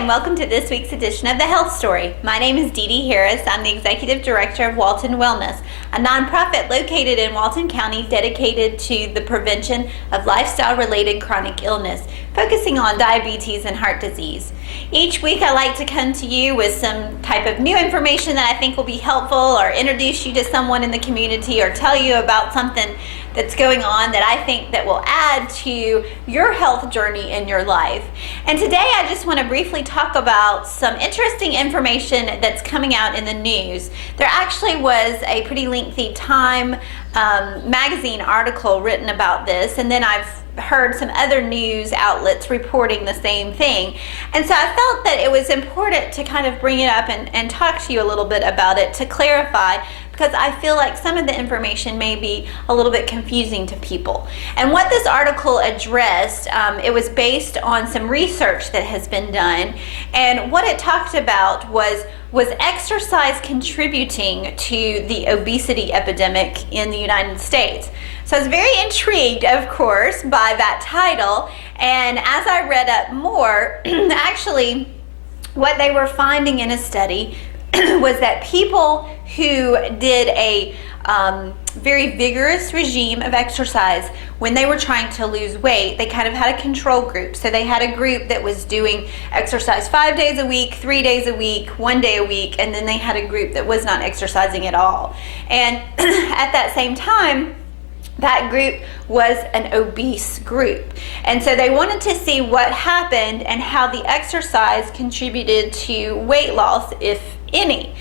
and welcome to this week's edition of The Health Story. My name is Dede Harris. I'm the Executive Director of Walton Wellness, a nonprofit located in Walton County dedicated to the prevention of lifestyle-related chronic illness, focusing on diabetes and heart disease. Each week I like to come to you with some type of new information that I think will be helpful, or introduce you to someone in the community, or tell you about something that's going on that I think that will add to your health journey in your life. And today I just want to briefly talk about some interesting information that's coming out in the news. There actually was a pretty lengthy Time magazine article written about this, and then I've heard some other news outlets reporting the same thing. And so I felt that it was important to kind of bring it up and talk to you a little bit about it to clarify, because I feel like some of the information may be a little bit confusing to people. And what this article addressed, it was based on some research that has been done, and what it talked about was exercise contributing to the obesity epidemic in the United States. So I was very intrigued, of course, by that title, and as I read up more, actually what they were finding in a study was that people who did a very vigorous regime of exercise when they were trying to lose weight, they kind of had a control group. So they had a group that was doing exercise 5 days a week, 3 days a week, 1 day a week, and then they had a group that was not exercising at all. And at that same time, that group was an obese group. And so they wanted to see what happened and how the exercise contributed to weight loss, if any.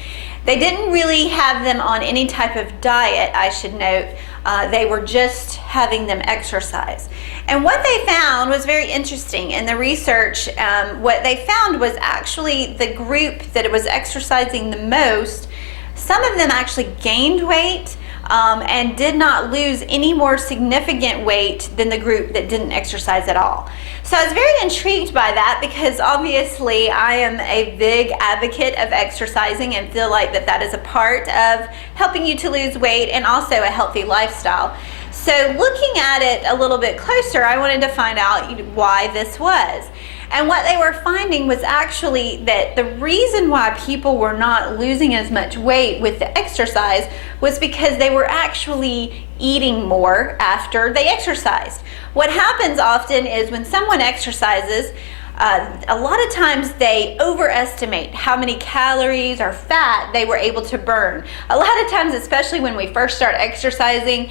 They didn't really have them on any type of diet, I should note. They were just having them exercise. And what they found was very interesting. In the research, what they found was actually the group that was exercising the most, some of them actually gained weight, and did not lose any more significant weight than the group that didn't exercise at all. So I was very intrigued by that, because obviously I am a big advocate of exercising and feel like that is a part of helping you to lose weight and also a healthy lifestyle. So looking at it a little bit closer, I wanted to find out why this was. And what they were finding was actually that the reason why people were not losing as much weight with the exercise was because they were actually eating more after they exercised. What happens often is when someone exercises, a lot of times they overestimate how many calories or fat they were able to burn. A lot of times, especially when we first start exercising,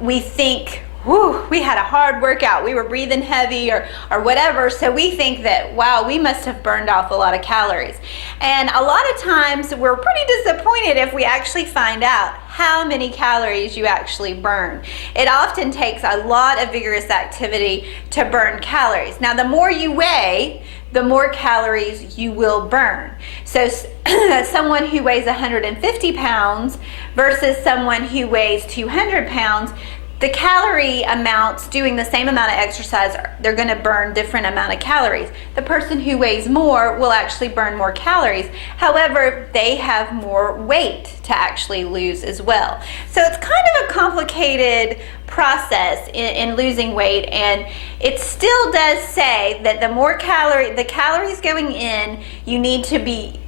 we think, whew, we had a hard workout, we were breathing heavy or whatever, so we think that, wow, we must have burned off a lot of calories. And a lot of times we're pretty disappointed if we actually find out how many calories you actually burn. It often takes a lot of vigorous activity to burn calories. Now, the more you weigh, the more calories you will burn. So someone who weighs 150 pounds versus someone who weighs 200 pounds, the calorie amounts doing the same amount of exercise, they're going to burn different amount of calories. The person who weighs more will actually burn more calories. However, they have more weight to actually lose as well. So it's kind of a complicated process in losing weight, and it still does say that the calories going in, you need to be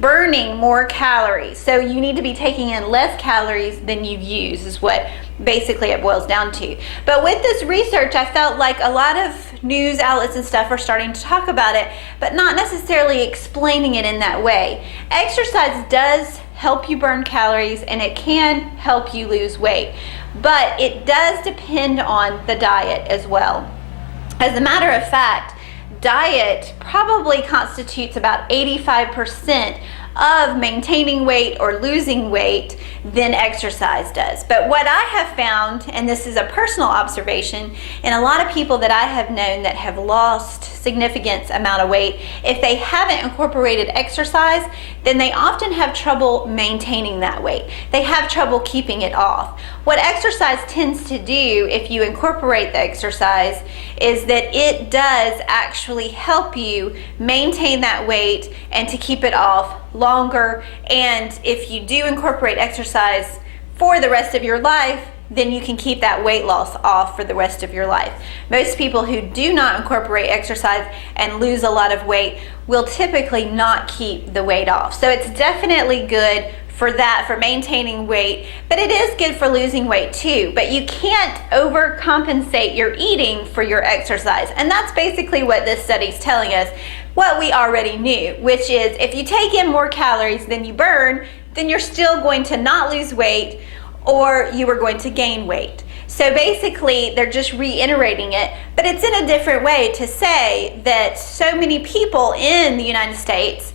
burning more calories. So you need to be taking in less calories than you use, is what basically it boils down to. But with this research, I felt like a lot of news outlets and stuff are starting to talk about it, but not necessarily explaining it in that way. Exercise does help you burn calories, and it can help you lose weight, but it does depend on the diet as well. As a matter of fact, diet probably constitutes about 85% of maintaining weight or losing weight than exercise does. But what I have found, and this is a personal observation, in a lot of people that I have known that have lost significant amount of weight, if they haven't incorporated exercise, then they often have trouble maintaining that weight. They have trouble keeping it off. What exercise tends to do, if you incorporate the exercise, is that it does actually help you maintain that weight and to keep it off longer. And if you do incorporate exercise for the rest of your life, then you can keep that weight loss off for the rest of your life. Most people who do not incorporate exercise and lose a lot of weight will typically not keep the weight off. So it's definitely good for that, for maintaining weight, but it is good for losing weight too. But you can't overcompensate your eating for your exercise. And that's basically what this study's telling us, what we already knew, which is if you take in more calories than you burn, then you're still going to not lose weight, or you are going to gain weight. So basically, they're just reiterating it, but it's in a different way to say that so many people in the United States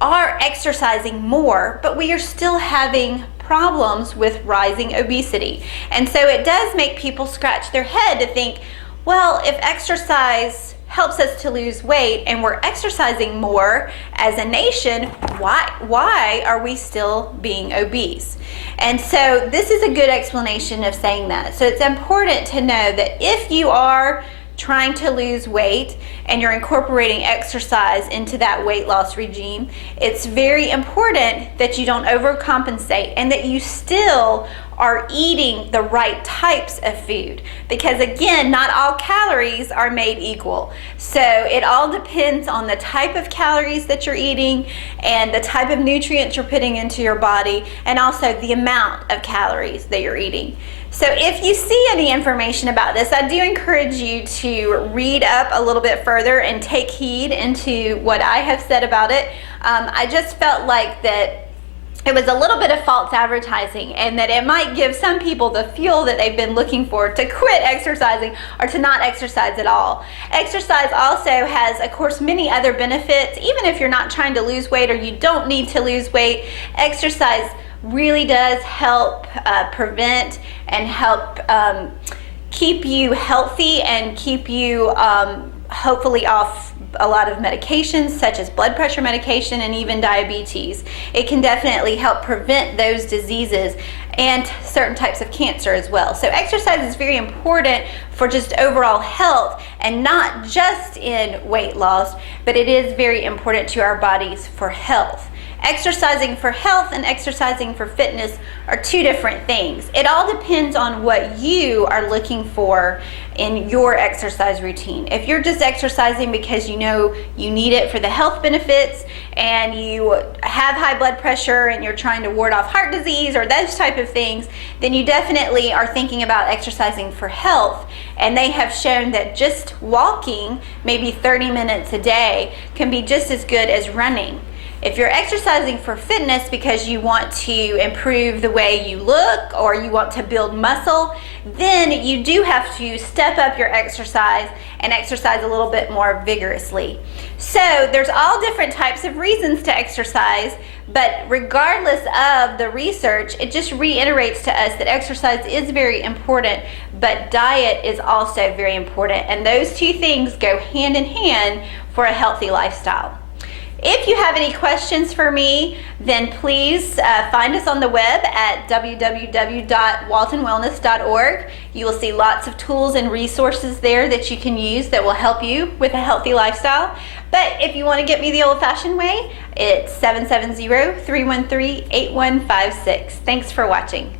are exercising more, but we are still having problems with rising obesity. And so it does make people scratch their head to think, well, if exercise helps us to lose weight and we're exercising more as a nation, why are we still being obese? And so this is a good explanation of saying that. So it's important to know that if you are trying to lose weight and you're incorporating exercise into that weight loss regime, it's very important that you don't overcompensate and that you still are eating the right types of food, because again, not all calories are made equal. So it all depends on the type of calories that you're eating and the type of nutrients you're putting into your body, and also the amount of calories that you're eating. So if you see any information about this, I do encourage you to read up a little bit further and take heed into what I have said about it. I just felt like that it was a little bit of false advertising, and that it might give some people the fuel that they've been looking for to quit exercising or to not exercise at all. Exercise also has, of course, many other benefits. Even if you're not trying to lose weight or you don't need to lose weight, exercise really does help prevent and help keep you healthy and keep you hopefully off a lot of medications such as blood pressure medication and even diabetes. It can definitely help prevent those diseases and certain types of cancer as well. So exercise is very important for just overall health, and not just in weight loss, but it is very important to our bodies for health. Exercising for health and exercising for fitness are two different things. It all depends on what you are looking for in your exercise routine. If you're just exercising because you know you need it for the health benefits and you have high blood pressure and you're trying to ward off heart disease or those type of things, then you definitely are thinking about exercising for health. And they have shown that just walking maybe 30 minutes a day can be just as good as running. If you're exercising for fitness because you want to improve the way you look or you want to build muscle, then you do have to step up your exercise and exercise a little bit more vigorously. So there's all different types of reasons to exercise, but regardless of the research, it just reiterates to us that exercise is very important, but diet is also very important. And those two things go hand in hand for a healthy lifestyle. If you have any questions for me, then please find us on the web at www.waltonwellness.org. You will see lots of tools and resources there that you can use that will help you with a healthy lifestyle. But if you want to get me the old-fashioned way, it's 770-313-8156. Thanks for watching.